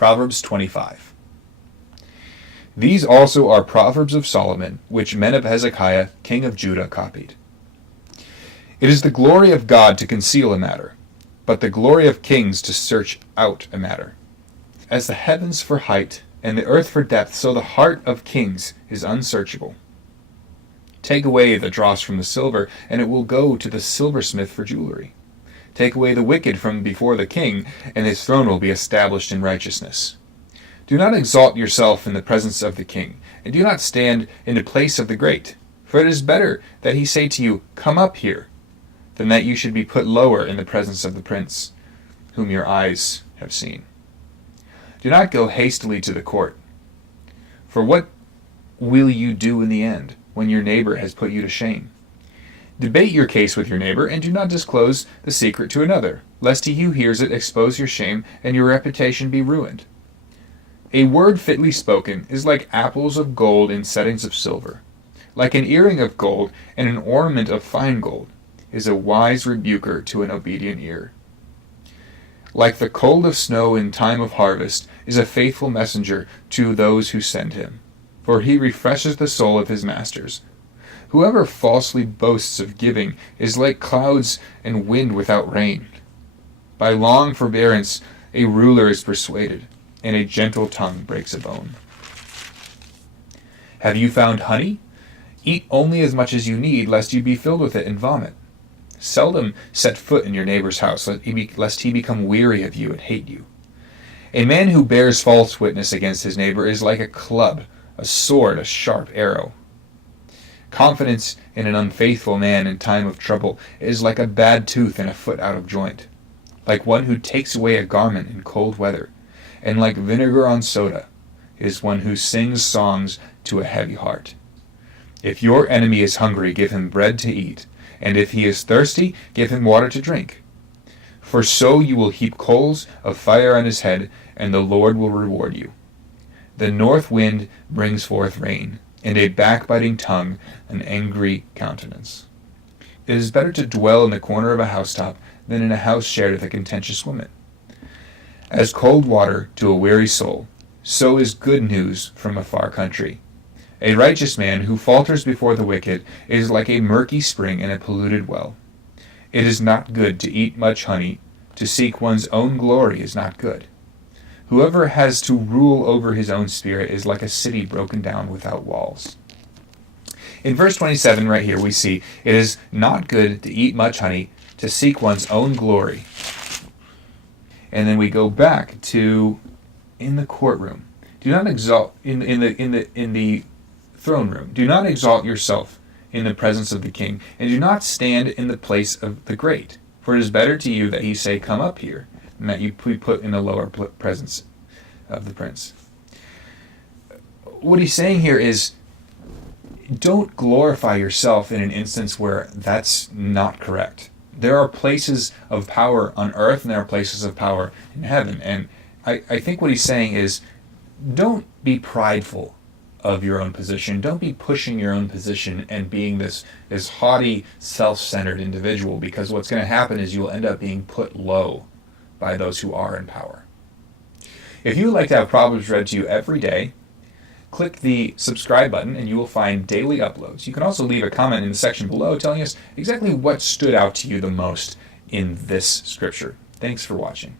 Proverbs 25. These also are Proverbs of Solomon, which men of Hezekiah, king of Judah, copied. It is the glory of God to conceal a matter, but the glory of kings to search out a matter. As the heavens for height, and the earth for depth, so the heart of kings is unsearchable. Take away the dross from the silver, and it will go to the silversmith for jewelry. Take away the wicked from before the king, and his throne will be established in righteousness. Do not exalt yourself in the presence of the king, and do not stand in the place of the great. For it is better that he say to you, "Come up here," than that you should be put lower in the presence of the prince, whom your eyes have seen. Do not go hastily to the court. For what will you do in the end, when your neighbor has put you to shame? Debate your case with your neighbor, and do not disclose the secret to another, lest he who hears it expose your shame, and your reputation be ruined. A word fitly spoken is like apples of gold in settings of silver. Like an earring of gold and an ornament of fine gold is a wise rebuker to an obedient ear. Like the cold of snow in time of harvest is a faithful messenger to those who send him, for he refreshes the soul of his masters. Whoever falsely boasts of giving is like clouds and wind without rain. By long forbearance a ruler is persuaded, and a gentle tongue breaks a bone. Have you found honey? Eat only as much as you need, lest you be filled with it and vomit. Seldom set foot in your neighbor's house, lest he become weary of you and hate you. A man who bears false witness against his neighbor is like a club, a sword, a sharp arrow. Confidence in an unfaithful man in time of trouble is like a bad tooth and a foot out of joint, like one who takes away a garment in cold weather, and like vinegar on soda is one who sings songs to a heavy heart. If your enemy is hungry, give him bread to eat, and if he is thirsty, give him water to drink. For so you will heap coals of fire on his head, and the Lord will reward you. The north wind brings forth rain, and a backbiting tongue an angry countenance. It is better to dwell in the corner of a housetop than in a house shared with a contentious woman. As cold water to a weary soul, so is good news from a far country. A righteous man who falters before the wicked is like a murky spring in a polluted well. It is not good to eat much honey. To seek one's own glory is not good. Whoever has to rule over his own spirit is like a city broken down without walls. In verse 27 right here we see, it is not good to eat much honey, to seek one's own glory. And then we go back to in the courtroom. Do not exalt in the throne room. Do not exalt yourself in the presence of the king, and do not stand in the place of the great. For it is better to you that he say, "Come up here," than that you be put in the lower presence of the prince. What he's saying here is, don't glorify yourself in an instance where that's not correct. There are places of power on earth, and there are places of power in heaven. And I think what he's saying is, don't be prideful of your own position. Don't be pushing your own position and being this haughty, self-centered individual, because what's going to happen is you will end up being put low by those who are in power. If you would like to have Proverbs read to you every day, click the subscribe button and you will find daily uploads. You can also leave a comment in the section below telling us exactly what stood out to you the most in this scripture. Thanks for watching.